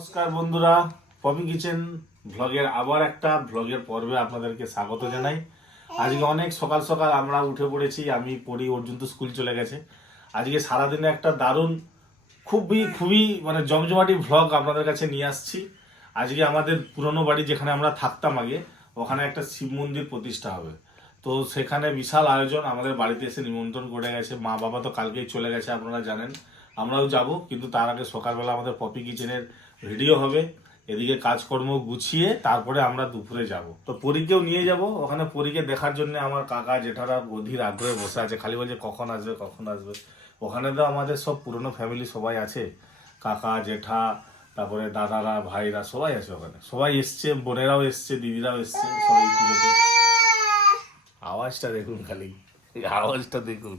নমস্কার বন্ধুরা। Poppy kitchen ভ্লগের আবার একটা ভ্লগের পর্বে আপনাদেরকে স্বাগত জানাই। আজকে অনেক সকাল সকাল আমরা উঠে পড়েছি, আমি পড়ি অর্জুন তো স্কুল চলে গেছে। আজকে সারাদিনে একটা দারুণ, খুবই খুবই মানে জমজমাটি ভ্লগ আপনাদের কাছে নিয়ে আসছি। আজকে আমাদের পুরনো বাড়ি যেখানে আমরা থাকতাম আগে, ওখানে একটা শিব মন্দির প্রতিষ্ঠা হবে। তো সেখানে বিশাল আয়োজন, আমাদের বাড়িতে এসে নিমন্ত্রণ করে গেছে। মা বাবা তো কালকেই চলে গেছে, আপনারা জানেন। আমরাও যাব, কিন্তু তার আগে সকালবেলা আমাদের পপি কিচেনের ভিডিও হবে, এদিকে কাজকর্ম গুছিয়ে তারপরে আমরা দুপুরে যাব। তো পরীকেও নিয়ে যাব, ওখানে পরীকে দেখার জন্য আমার কাকা, জেঠারা অধীর আগ্রহে বসে আছে, খালি বলছে কখন আসবে কখন আসবে। ওখানে তো আমাদের সব পুরনো ফ্যামিলি সবাই আছে, কাকা, জেঠা, তারপরে দাদারা, ভাইরা সবাই আছে ওখানে। সবাই এসছে, বোনেরাও এসছে, দিদিরাও এসছে, সবাই পুজোতে। আওয়াজটা দেখুন খালি, আওয়াজটা দেখুন।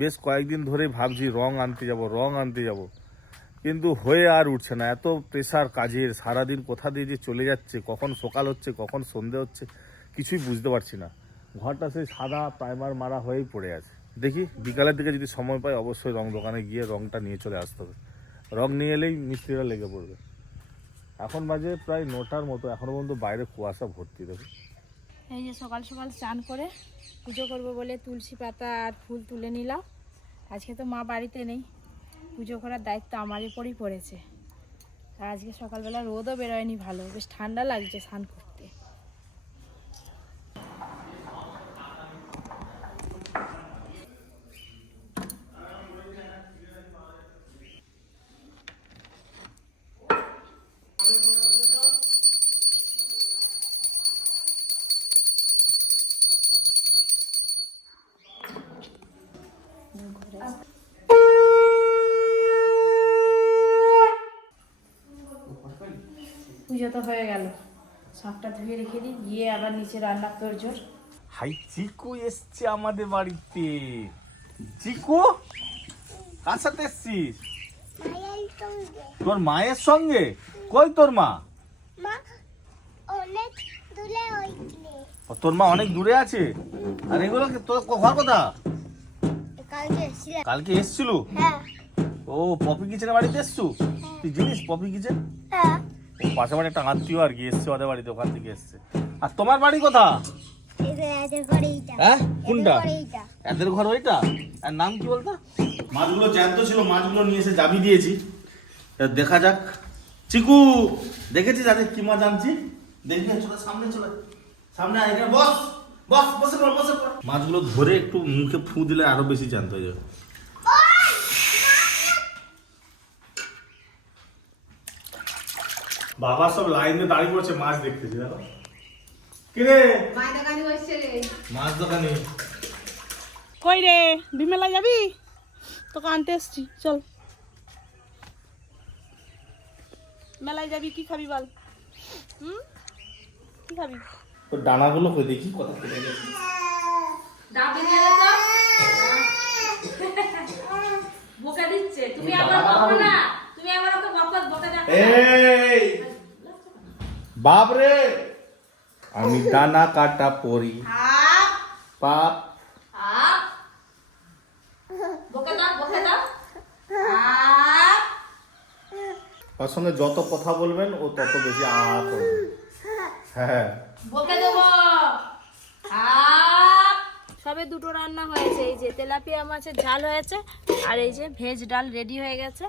বেশ কয়েকদিন ধরে ভাবছি রং আনতে যাব, রং আনতে যাব। কিন্তু হয়ে আর উঠছে না। এত প্রেশার কাজের, সারাদিন কোথা দিয়ে যে চলে যাচ্ছে, কখন সকাল হচ্ছে, কখন সন্ধে হচ্ছে, কিছুই বুঝতে পারছি না। ঘরটা সেই সাদা প্রাইমার মারা হয়েই পড়ে আছে। দেখি, বিকালের দিকে যদি সময় পাই, অবশ্যই রং দোকানে গিয়ে রংটা নিয়ে চলে আসতে হবে। রং নিয়ে এলেই মিস্ত্রিরা লেগে পড়বে। এখন বাজে প্রায় নটার মতো। এখনও পর্যন্ত বাইরে কুয়াশা ভর্তি দেখো এই যে সকাল সকাল স্নান করে পুজো করব বলে তুলসী পাতা আর ফুল তুলে নিলাম। আজকে তো মা বাড়িতে নেই। পুজো করার দায়িত্ব আমার উপরই পড়েছে। আর আজকে সকালবেলা রোদও বেরোয়নি ভালো, বেশ ঠান্ডা লাগছে স্নান পুজো তো হয়ে গেল। সবটা ধুয়ে রেখে দিই গিয়ে আবার নিচে রান্না তোর হাই চিকু এসছে আমাদের বাড়িতে। চিকু কার সাথে এসছিস? তোর মায়ের সঙ্গে? কই তোর মা? মা অনেক দূরে হইছিলে ও, তোর মা অনেক দূরে আছে? আর এগুলো কি- তোর ঘর কথা? কালকে এসছিলে এসছিল? হ্যাঁ। ও পপি কিচেনের বাড়িতে এসছু? তুই জিনিস পপি কিচেন? হ্যাঁ। পাশে বাড়ি একটা আত্মীয় আর কি এসছে ওদের বাড়িতে ওখান থেকে এসছে। আর তোমার বাড়ি কোথা? হ্যাঁ? কোনটা? এদের ঘর ওইটা? আর নাম কি বলতো? মাছগুলো জ্যান্ত ছিল মাছগুলো নিয়ে এসে জাবি দিয়েছি। দেখা যাক। চিকু দেখেছিস আজকে কি মাছ আনছি? দেখবি চলে সামনে চলে। সামনে আয়, এখানে বস। বস বসে পড় বসে পড়। মাছগুলো ধরে একটু মুখে ফু দিলে আরও বেশি জ্যান্ত হয়ে যাবে। বাবা সব লাইনে দাঁড়িয়ে পড়ছে মাছ দেখতেছি দেখো। কিরে? মাছ দোকানে? কই রে? বিমেলা যাবি? তোকে আনতে এসছি চল। মেলায় যাবি কি খাবি বল? হুম? কি খাবি? তো ডানাগুলো কই দেখি কথা কেটে গেছে বোকা দিচ্ছে। তুমি আবার বকো না। তুমি আবার ওকে বকো বকা না। এই বাপ রে আমি দানা কাটা পরি। পাপ। বকা দাও ওর সঙ্গে যত কথা বলবেন ও তত বেশি আ করবে। হ্যাঁ। বকে দেবো। সবে দুটো রান্না হয়েছে। এই যে তেলাপিয়া মাছের ঝাল হয়েছে আর এই যে ভেজ ডাল রেডি হয়ে গেছে।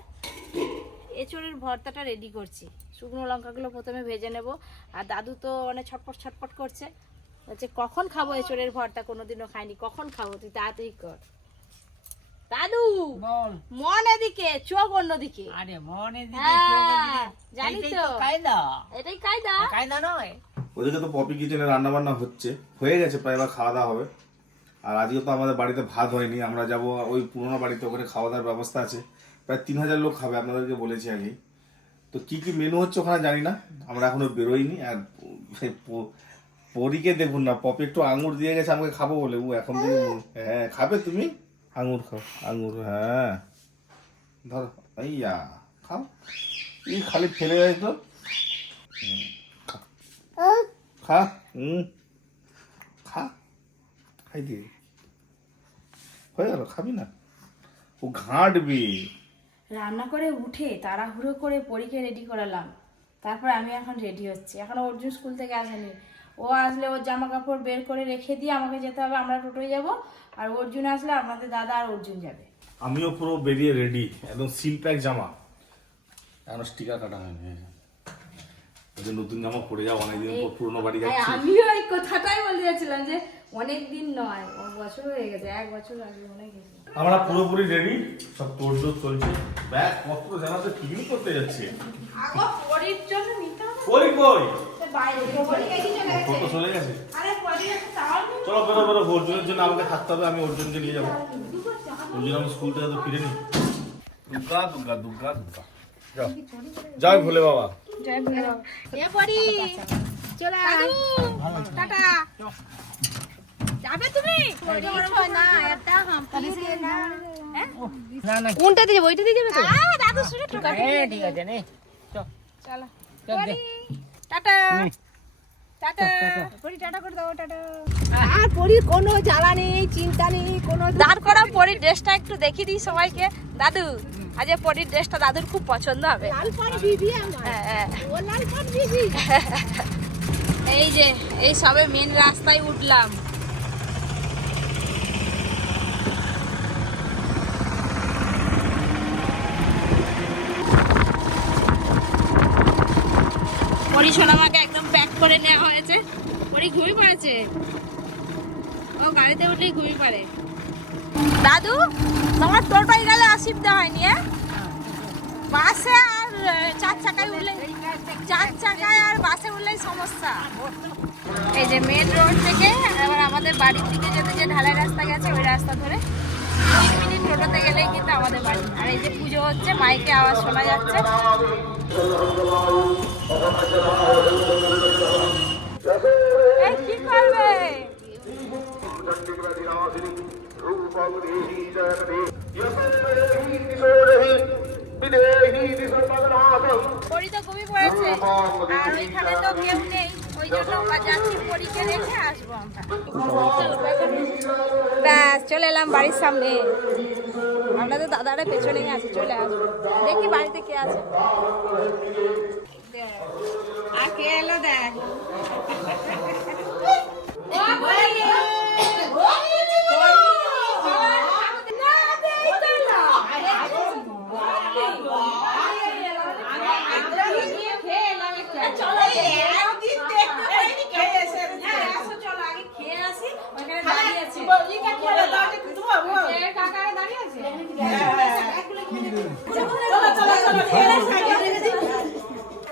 এঁচড়ের ভর্তাটা রেডি করছি। শুকনো লঙ্কাগুলো প্রথমে ভেজে নেব। আর দাদু তো মানে ছটপট ছটপট করছে। বলছে কখন খাব এঁচড়ের ভর্তা? কোনোদিনও খাইনি। কখন খাব তুই তাড়াতাড়ি কর। দাদু! মন এদিকে চোখ অন্যদিকে। আরে মনে হ্যাঁ, জানি তো। কায়দা। এটাই কায়দা। কায়দা নয়। ওদিকে তো পপি কিচেনে রান্না বান্না হচ্ছে। হয়ে গেছে প্রায় এবার খাওয়া দাওয়া হবে। আর আজকে তো আমাদের বাড়িতে ভাত হয়নি। আমরা যাব ওই পুরোনো বাড়িতে ওখানে খাওয়া দাওয়ার ব্যবস্থা আছে। প্রায় তিন হাজার লোক খাবে, আপনাদেরকে বলেছি আগে তো কি কি মেনু হচ্ছে ওখানে জানি না, আমরা এখনও বেরোইনি। আর পরীকে দেখুন না, পপি একটু আঙুর দিয়ে গেছে, আমাকে খাব বলে। ও এখন থেকে হ্যাঁ খাবে তুমি? আঙুর খাও। আঙুর হ্যাঁ। ধরো, আইয়া, খাও। এই খালি ফেলে দেয় তো। খা। হুম, খা। খাই দিয়ে। হয়ে গেল, খাবি না? ও ঘাঁটবি। রান্না করে উঠে তাড়াহুড়ো করে পরীকে রেডি করালাম। তারপর আমি এখন রেডি হচ্ছি। এখন অর্জুন স্কুল থেকে আসেনি। ও আসলে ওর জামা কাপড় বের করে রেখে দিয়ে আমাকে যেতে হবে আমরা টোটোয় যাব। আর অর্জুন আসলে আমাদের দাদা আর অর্জুন যাবে। আমিও পুরো বেরিয়ে রেডি একদম সিল প্যাক জামা। এখন স্টিকার কাটা হয়নি। ওই যে নতুন জামা পরে যাও অনেকদিন পর পুরোনো বাড়ি যাচ্ছি। আমিও এই কথাটাই বলতে যাচ্ছিলাম যে অনেক দিন নয় ও বছর হয়ে গেছে এক বছর আগে অনেক গেছে। আমরা পুরোপুরি রেডি সব তোড়জোড় চলছে। ব্যাগ পত্র জানাতে পিকনিক করতে যাচ্ছে। আগো পরির জন্য নিতে হবে। কই? কই পরি চলে গেছে। টোটো চলে গেছে। আরে পরি নিয়ে চলো বেরো বেরো অর্জুনের জন্য আমাকে থাকতে হবে আমি অর্জুনকে নিয়ে যাব। অর্জুন আমি স্কুল থেকে তো ফিরে নি। দুর্গা দুর্গা দুর্গা দুর্গা। জয় ভোলে বাবা। জয় ভোলে বাবা। এ পরি চলে টাটা। যাবে তুমি? না হাম্পি কোনটা দিয়ে বইটা দিয়ে যাবে তো? দাদু শুনে টোকা ঠিক আছে নে। চলো। পরি টাটা। টাটা। পরি টাটা করে দাও টাটা। আর পরি কোনো জ্বালা নেই চিন্তা নেই কোনো দাঁড় করা ড্রেসটা একটু দেখিয়ে দিই সবাইকে। দাদু আজ পরির ড্রেসটা দাদুর খুব পছন্দ হবে। লাল পাড় বিবি আমার। হ্যাঁ, হ্যাঁ। ও লাল পাড় বিবি এই যে এই সবে মেন রাস্তায় উঠলাম। পরি সোনামাকে একদম প্যাক করে নেওয়া হয়েছে। পরি ঘুমিয়ে পড়েছে। ও, গাড়িতে উঠলেই ঘুমিয়ে পড়ে। দাদু, তোমার টোটোয় গেলে অসুবিধা হয়নি হ্যাঁ? বাসে আর চার চাকায় উঠলে চার চাকায় আর বাসে উঠলেই সমস্যা। এই যে মেন রোড থেকে এবার আমাদের বাড়ির দিকে যেতে যে ঢালাই রাস্তা গেছে, ওই রাস্তা ধরে তিন মিনিট টোটোতে গেলেই কিন্তু আমাদের বাড়ি। আর এই যে পুজো হচ্ছে, মাইকে আওয়াজ শোনা যাচ্ছে। কি করবে? পরি ঘুমিয়ে পড়েছে আর ওইখানে তো নেই ওই জন্য আমরা যাচ্ছি পরীকে রেখে আসব আমরা। ব্যাস চলে এলাম বাড়ির সামনে। আমরা তো দাদারা পেছনেই আছে চলে আসব। দেখি বাড়িতে কে আছে। দেখ। আর কে এলো দেখ চলো চলো আগে খেয়ে আসি ওখানে দাঁড়িয়ে আছে কাকারা দাঁড়িয়ে আছে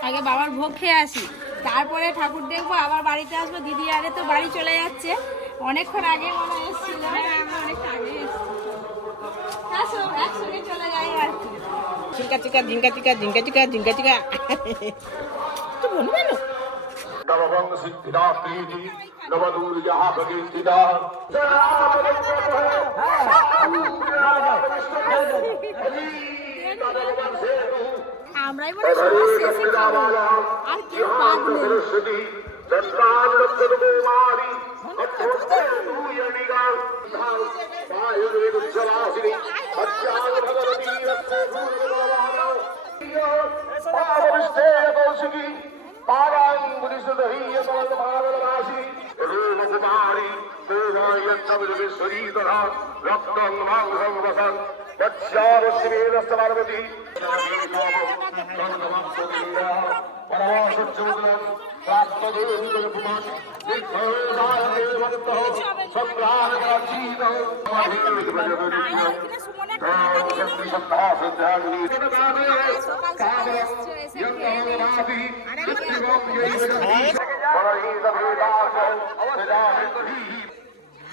আগে বাবার ভোগ খেয়ে আসি। তারপরে ঠাকুর দেখব আবার বাড়িতে আসব। দিদি আরে তো বাড়ি চলে যাচ্ছে। অনেকক্ষণ আগে মনে হয় এসেছিল। হ্যাঁ, অনেকটা আগে একসঙ্গে চলে যাই আর কি। চিকা চিকা ঝিঙ্কা চিকা ঝিঙ্কা চিকা ঝিঙ্কা। চিকা তো বলবে না নবং সিদ্ধিদাত্রীতি নবদূর্যা ভগীর্তিদা আমরাই মনে হয় সবার শেষে খাব আর কেউ বাদ নেই সরস্বতী দেবায়ত্তবিশ্বরীতরা রক্তং মাংসং বসন। তৎস্যাবশ্রীবেদস্ত পার্বতী। পরমাশুদ্ধুদম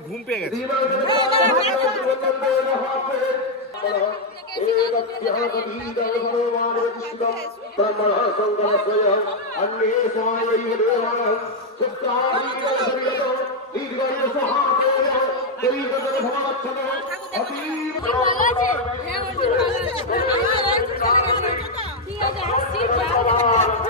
ঘুম পেয়ে গেছে ভালো আছে হ্যাঁ অর্জুন ভালো আছে আমি ভালো আছি ঠিক আছে আসছি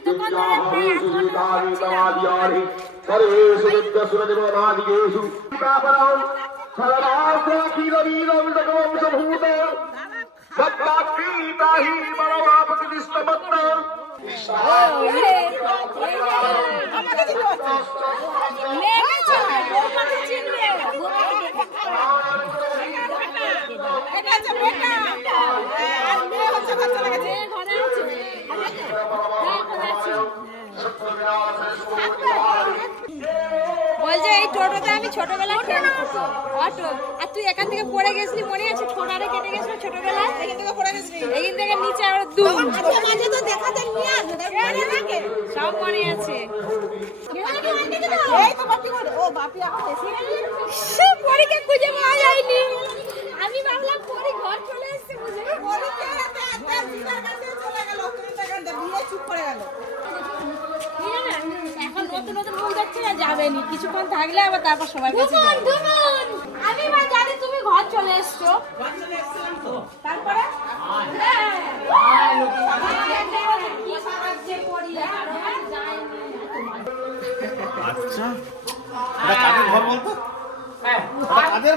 এতক্ষণ ধরে প্রায় এক ঘন্টা বলছিলাম सर्वेषु विद्यसुरनिवनादिकेषु कापरां सर्वार्थाखिलवीरविदगवंशभूत सत्तापीता हि मनवापतिष्ठमत्त এটা হচ্ছে বেটা আর মেয়ে হচ্ছে বাচ্চা লাগাচ্ছে বলছে এই টোটোতে আমি ছোটবেলায় অটো আর তুই এখান থেকে পড়ে গেছিলি মনে আছে? ছোটারে কেটে গেছিল ছোটবেলায়? এখান থেকে পড়ে গেছি এখান থেকে নিচে আবার দুম মাঝে তো দেখাতে নিয়ে আসবে তাই সব মনে আছে। এই তো বাপি ও বাপি এখন এসে পরীকে খুঁজে পাওয়া যায়নি। আমি ভাবলাম পরি ঘর চলে এসেছে বুঝে পরীক্ষা তার দিদার কাছে চলে গেল। তুমি টাকা বিয়ে চুপ করে গেল। দেখছি না যাবেনি কিছুক্ষণ থাকলে আবার তারপর সবাই কাছে আমি মা জানি তুমি ঘর চলে এসছো। তারপরে? হ্যাঁ। আচ্ছা এটা কাদের ঘর বলতো? কাদের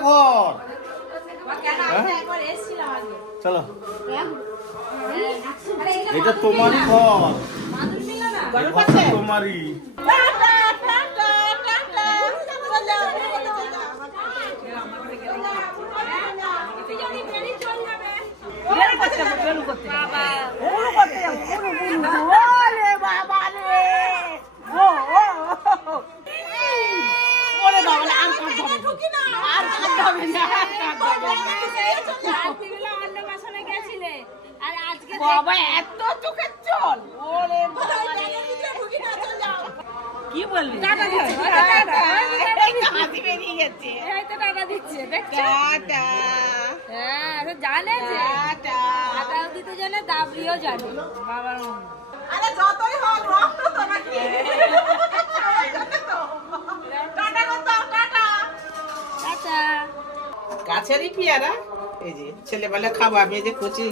আগে চলো। এটা তোমারই ঘর। তোমারই টাটা টাটা টাটা চল যাও চল যাও তুই যদি ট্রেনে চল যাবে বেলু করতে যাব করতে বেলু বেলু ওরে বাবা রে ও ও। ওরে বাবা আর কাজ হবে আর কাঁদতে হবে না আর কাজ হবে না। রাত্রিবেলা অন্নপ্রাশনে গেছিলে আর আজকে বাবা এত চোখের জল ওরে বাবা। কি বললি? টাটা দিচ্ছে, টাটা। এই হাসি বেরিয়ে গেছে। এই তো টাটা দিচ্ছে দেখছ? টাটা হ্যাঁ তো জানে যে টাটা টাটাও দিতে জানে দাবিও জানে। বাবার মনে। আরে যতই হোক রক্ত তো নাকি? ওই জন্য টাটা। টাটা। গাছেরই পেয়ারা। এই যে ছেলেবেলা খাব আমি এই যে কচি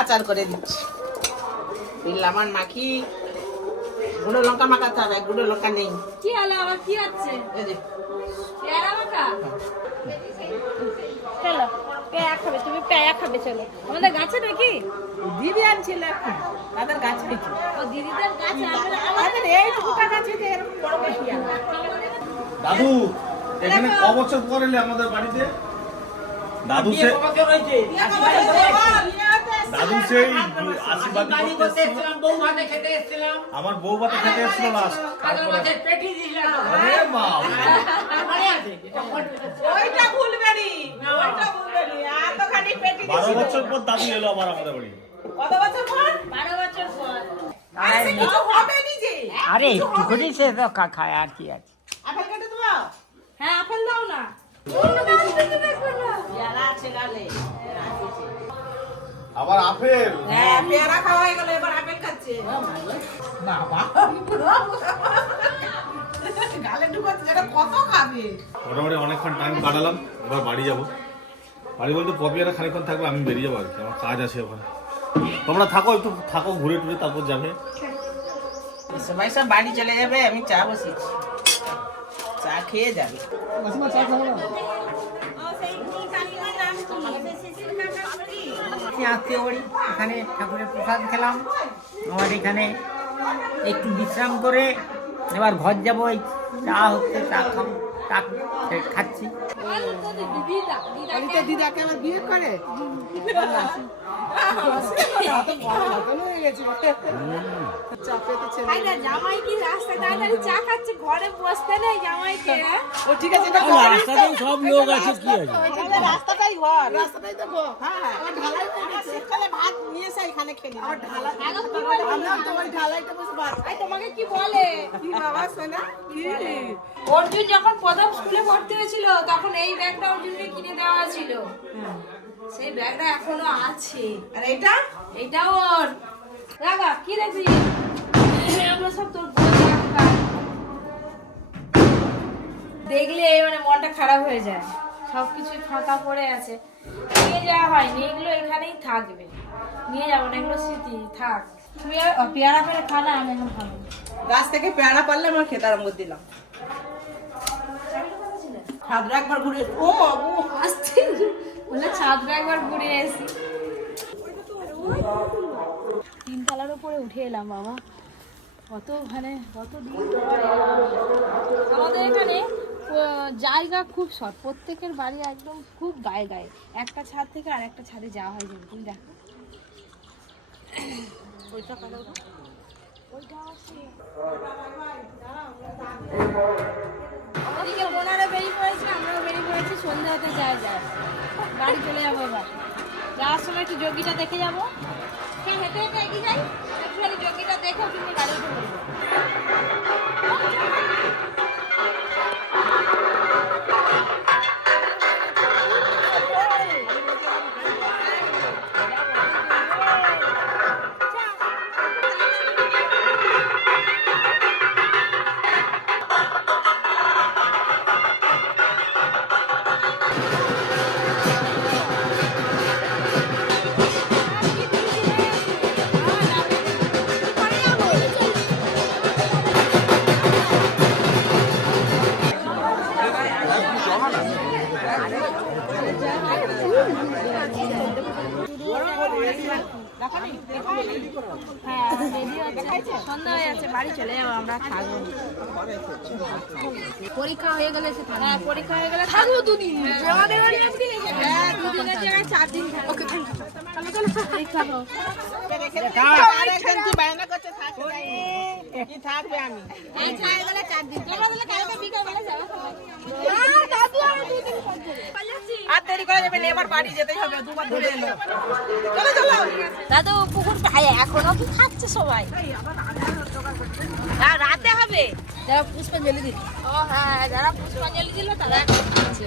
আচার করে দিচ্ছি। বিল্লামান মাখি গুঁড়ো লঙ্কা মাখাতে হবে গুঁড়ো লঙ্কা নেই। কি হলো আবার কি হচ্ছে? এই যে। পেয়ারা মাখা? চলো পেয়ারা খাবে তুমি পেয়ারা খাবে চলো। আমাদের গাছে নাকি? দিদি আনছিল এখন তাদের গাছ হয়েছে। ও দিদিদের গাছে আমাদের এইটুকুটা গাছে যে এরকম বড় পেয়ারা। দাদু এখানে ক বছর পর আমাদের বাড়িতে? দাদু সে দাদু সেই আশীর্বাদ করতে এসেছিল। আমার বউ ভাতে খেতে এসেছিল লাস্ট তারপরে। আরে বাবা ওইটা ভুলবেনি ওইটা ভুলবেনি এতখানি পেটি বারো বছর পর দাদু এলো আবার আমাদের বাড়ি। কত বছর পর? বারো বছর পর। আরে কিছু হবে নি যে আরে সে তো খায় আর কি আছে। আপেল কেটে দেবো হ্যাঁ আপেল দাও না। পেয়ারা আছে গালে আবার আপেল। হ্যাঁ পেয়ারা খাওয়া হয়ে গেল এবার আপেল খাচ্ছে। বাবা গালে ঢুকাচ্ছে যেটা কত খাবে? মোটামুটি অনেকক্ষণ টাইম কাটালাম এবার বাড়ি যাব। বাড়ি বলতে পপিয়ারা খানিকক্ষণ থাকবে আমি বেরিয়ে যাব আর কি আমার কাজ আছে ওখানে। তোমরা থাকো একটু থাকো ঘুরে টুরে তারপর যাবে। সবাই সব বাড়ি চলে যাবে আমি চা বসেছি চা খেয়ে যাবে। আত্মীয় বাড়ি। এখানে ঠাকুরের প্রসাদ খেলাম। আমার এখানে একটু বিশ্রাম করে এবার ঘর যাব চা হচ্ছে, চা খাব। খাচ্ছি দিদাকে আমার বিয়ে করে জামাই কি রাস্তায় দাঁড়িয়ে চা খাচ্ছে ঘরে বসতে নেই জামাইকে? ও ঠিক আছে রাস্তাতেও সব লোক আছে কি আছে রাস্তাটাই ঘর রাস্তাটাই তো হ্যাঁ ঢালাই শীতকালে ভাত নিয়ে এসে এখানে আমার ঢালাই আগে কি বলে? আমরা তো ওই বসে ভাত তোমাকে কি বলে কি বাবা শোনা অর্জুন যখন প্রথম স্কুলে ভর্তি হয়েছিল তখন এই ব্যাগটা অর্জুনকে কিনে দেওয়া ছিল। সেই ব্যাগটা এখনও আছে। আর এটা? এটাও ওর। রাগা কি এগুলো সব তোর। দেখলে মানে মনটা খারাপ হয়ে যায়। সব কিছুই ফাঁকা পড়ে আছে। নিয়ে যাওয়া হয়নি এগুলো এখানেই থাকবে। নিয়ে যাব না এগুলো স্মৃতি থাক। তুই আর- পেয়ারা করে খা না আমি এখন খাব। গাছ থেকে পেয়ারা পারলে আমার খেতে আরম্ভ দিলাম। খাদরা একবার ঘুরে ও মা গো আসতে বলে ছাদটা একবার ঘুরে এসি। তিনতলার উপরে উঠে এলাম বাবা। কত ওখানে কত দিন আমাদের এখানে জায়গা খুব শর্ট। প্রত্যেকের বাড়ি একদম খুব গায়ে গায়ে। একটা ছাদ থেকে আর একটা ছাদে যাওয়া হয় তুমি দেখো। ওইটা কাটো ওইটা আছে ওদিকে বোনারা বেরিয়ে পড়েছে আমরাও বেরিয়ে পড়েছি সন্ধ্যা হতে যায় যায়। বাড়ি চলে যাব এবার। যাওয়ার সময় একটু যোগীটা দেখে যাব। হ্যাঁ হেঁটে হেঁটে এগিয়ে যাই একটুখানি যোগীটা দেখে কিন্তু গাড়ি উঠে সন্ধ্যা হয়ে বাড়ি চলে যাব আমরা থাকব পরীক্ষা হয়ে গেলে হ্যাঁ পরীক্ষা হয়ে গেলে থাকব দুদিন। আমাদের চার দিন ওকে থ্যাংক চলো দাদু পুকুর এখনও কি খাচ্ছে সবাই? হ্যাঁ রাতে হবে। যারা পুষ্পাঞ্জলি দিল ও হ্যাঁ যারা পুষ্পাঞ্জলি দিল তারা এখন খাচ্ছে।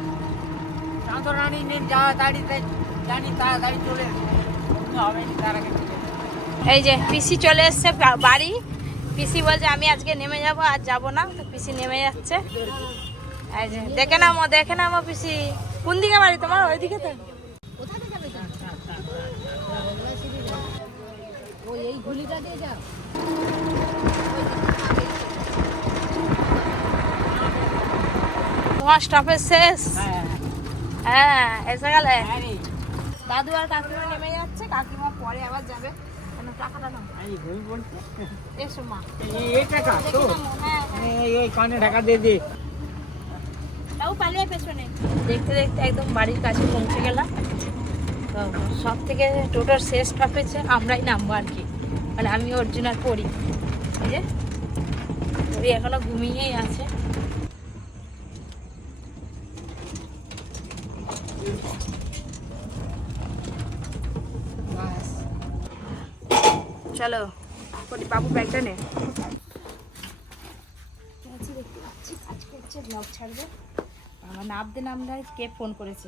নিন যা জানি তাড়াতাড়ি চলে হবে তার আগে এই যে পিসি চলে এসছে বাড়ি। পিসি বলছে আমি আজকে নেমে যাব আর যাব না। তো পিসি নেমে যাচ্ছে। এই যে দেখে নামো দেখে নামো পিসি। কোন দিকে বাড়ি তোমার? ওইদিকে তো? তোমার স্টপেজ শেষ। হ্যাঁ হ্যাঁ এসে গেলে। হ্যাঁ দাদু আর কাকিমা নেমে যাচ্ছে কাকিমা পরে আবার যাবে। টাকাটা নাও এসো মা। এই- টাকা তো। হ্যাঁ এই কানে দিয়ে দে। তাও পালিয়ে পেছনে। দেখতে দেখতে একদম বাড়ির কাছে পৌঁছে গেলাম। তো সব থেকে টোটোর শেষ স্টপেজে আমরাই নামবো আর কি। মানে আমি অর্জুন আর পড়ি এখনও ঘুমিয়েই আছে বাস। চলো বাবু ব্যাগটা নে। দেখতে পাচ্ছি। কাজ করছে ব্লগ ছাড়বে। আমার নাবতে নামলে কে ফোন করেছে?